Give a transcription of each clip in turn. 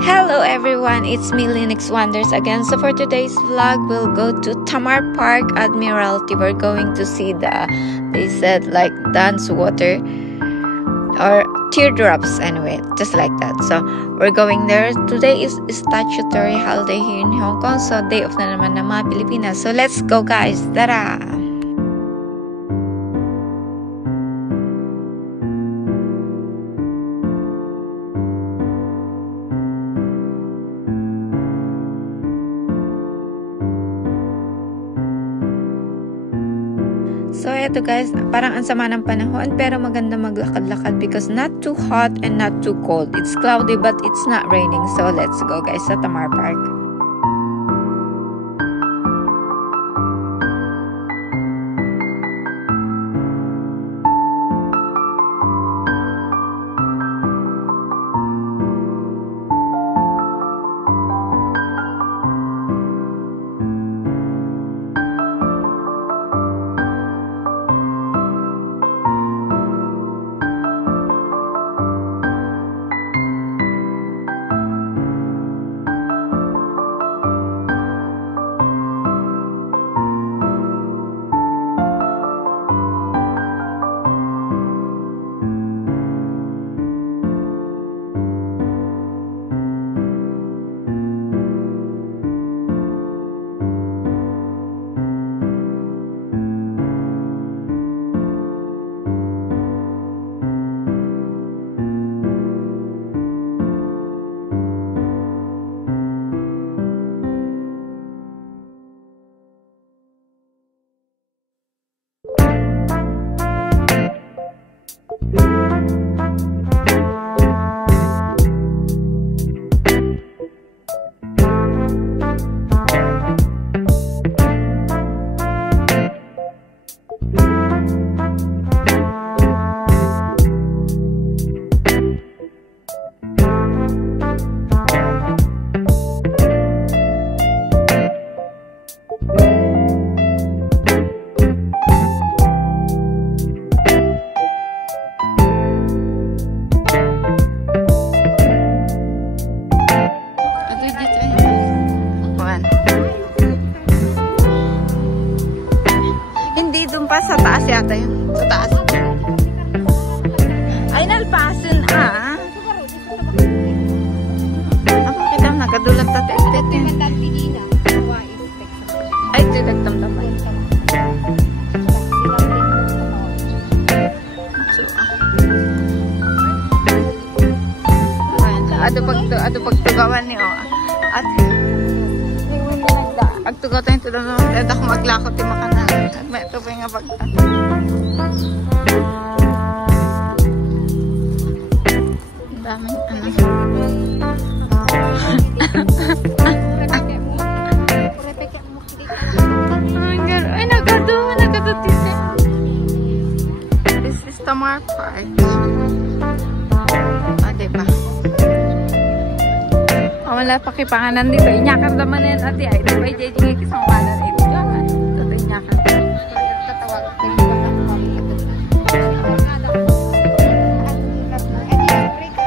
Hello everyone, it's me Linux Wonders again. So for today's vlog, we'll go to Tamar Park Admiralty. We're going to see they said like dance water or teardrops anyway, just like that. So we're going there. Today is statutory holiday here in Hong Kong, so day off na naman ng mga Pilipinas. So let's go guys, tara! So, eto guys, parang ang sama ng panahon pero maganda maglakad-lakad because not too hot and not too cold. It's cloudy but it's not raining. So, let's go guys sa Tamar Park. Sa taas yata yun. Sa taas. Ay, nalpasin Ako kita nagadulat natin. Ay, tinagtamdaman. Ado pagtugawan niyo. At agtugaw tayo ito naman. At ako maglakot yung makanan. At may ito pa yung pagta. Daming Ay, nagkatutin. This is Tamar Park. Diba? Wala pakipanganan dito. Inyakar naman yan ati ay. Diba i-jajing ikisang kanan ito. Ito inyakar.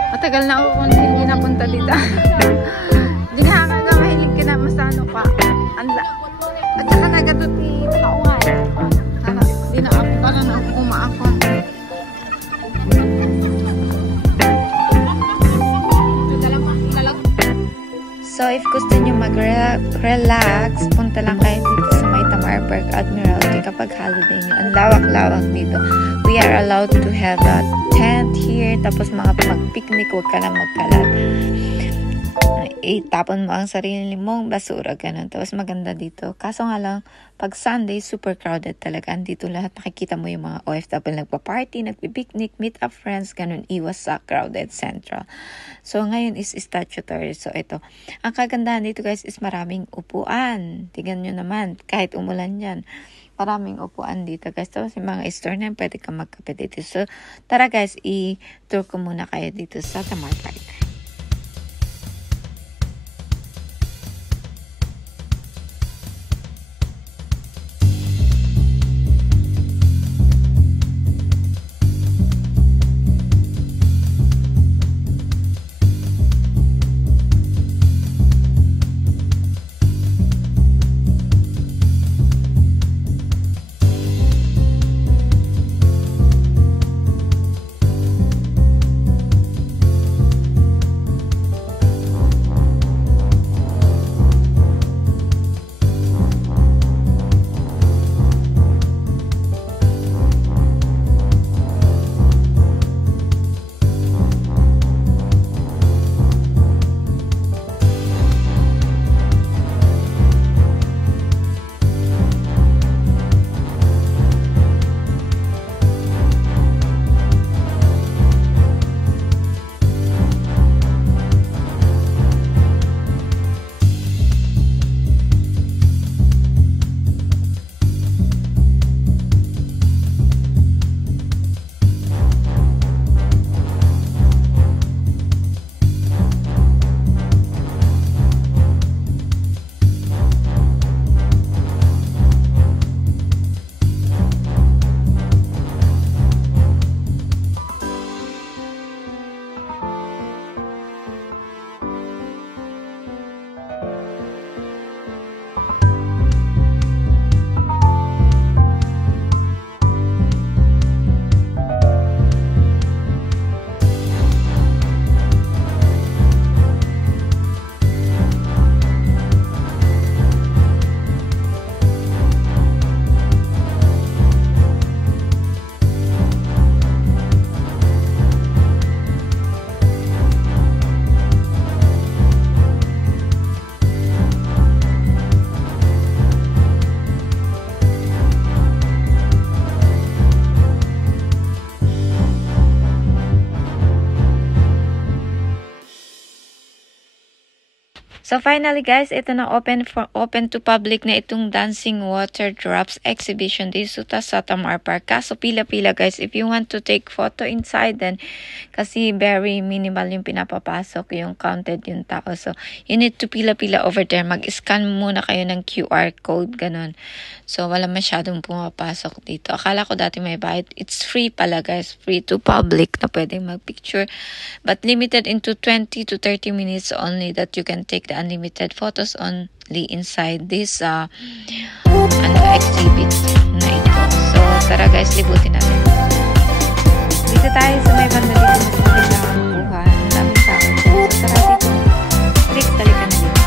Matagal na ako kung hindi napunta dito. Hindi nga ka mahilig ka na masano pa. At saka nagatuti kaungan. Hindi na ako ka na umaakon. So, if gusto nyo mag-relax, punta lang kayo dito sa may Tamar Park Admiralty kapag holiday nyo. Ang lawak-lawak dito. We are allowed to have a tent here. Tapos mga mag-picnic, huwag ka lang magkalat. Itapon mo ang sarili mong basura, ganun. Tapos maganda dito. Kaso nga lang, pag Sunday, super crowded talaga. Andito lahat, makikita mo yung mga OFW nagpa-party, nagpi-picnic, meet up friends, ganun. Iwas sa crowded central. So, ngayon is statutory. So, ito. Ang kagandahan dito guys is maraming upuan. Tingnan nyo naman, kahit umulan yan. Maraming upuan dito guys. Tapos yung mga store na pwede ka magkape dito. So, tara guys, i-tour ko muna kayo dito sa Tamar Park. So finally guys, ito na open to public na itong Dancing Water Drops exhibition dito sa Tamar Park. Kaso pila-pila guys, if you want to take photo inside then kasi very minimal yung pinapapasok, yung counted yung tao. So you need to pila-pila over there. Mag-scan muna kayo ng QR code, ganun. So wala masyadong pumapasok dito. Akala ko dati may bayad. It's free pala guys, free to public na pwedeng mag-picture. But limited into 20 to 30 minutes only that you can take the unlimited photos only inside this exhibit na ito. So tara guys, libutin natin. Dito tayo sa may banda dito mas maganda ang buha. Ang daming tao. So tara dito. Tricks, talikan na dito.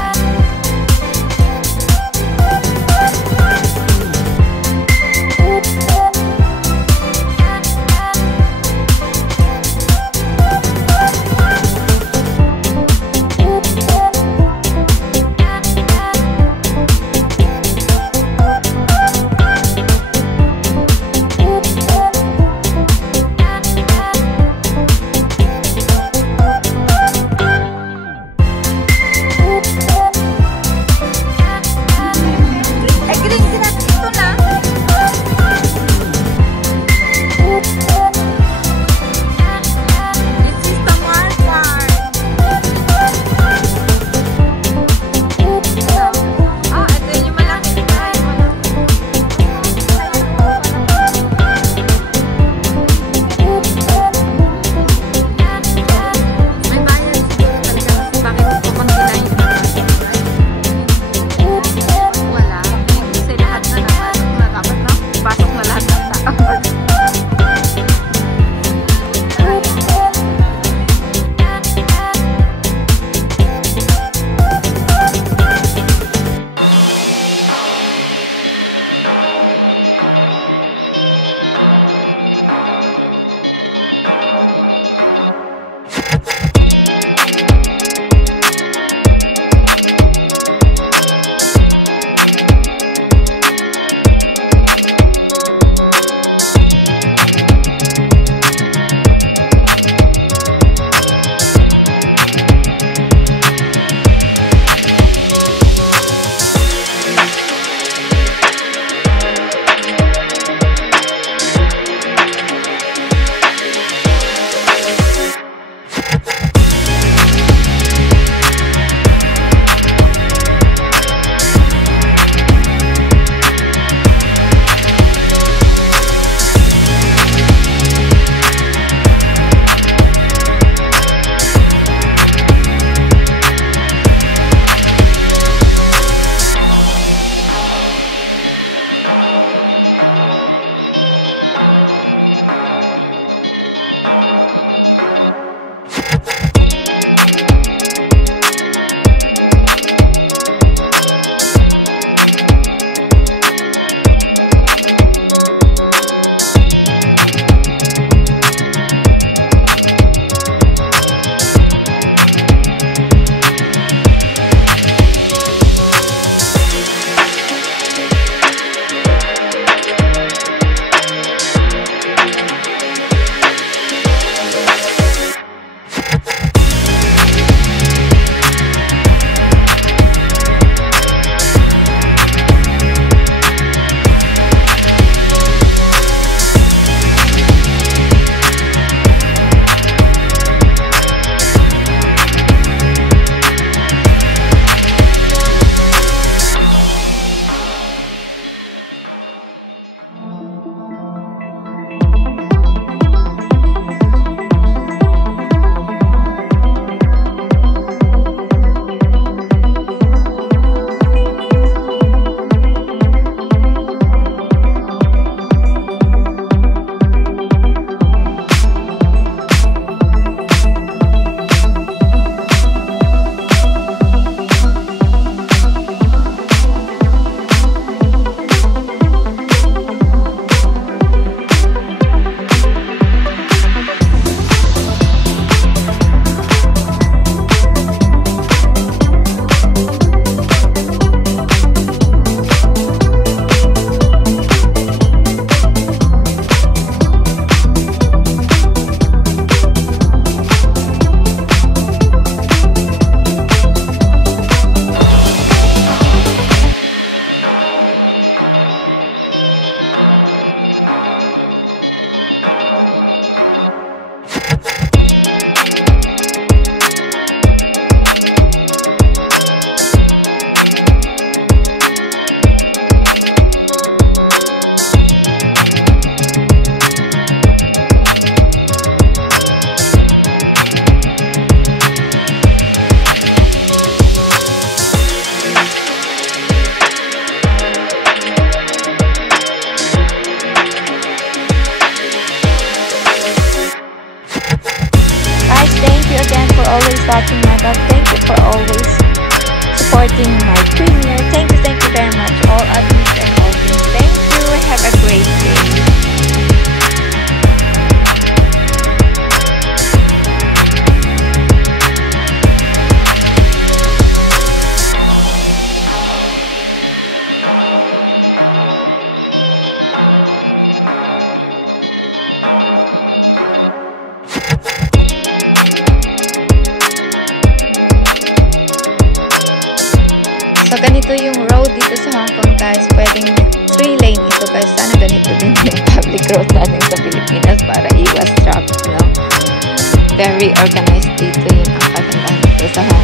So thank you for always supporting my premiere. Thank you very much, all admins and all things. Thank you. Have a great day. So, ganito yung road dito sa Hong Kong, guys. Pwedeng 3-lane ito, guys. Sana ganito din yung public road natin sa Pilipinas para iwas traffic, no? Very organized dito. Yun ang kagandahan dito sa Hong Kong.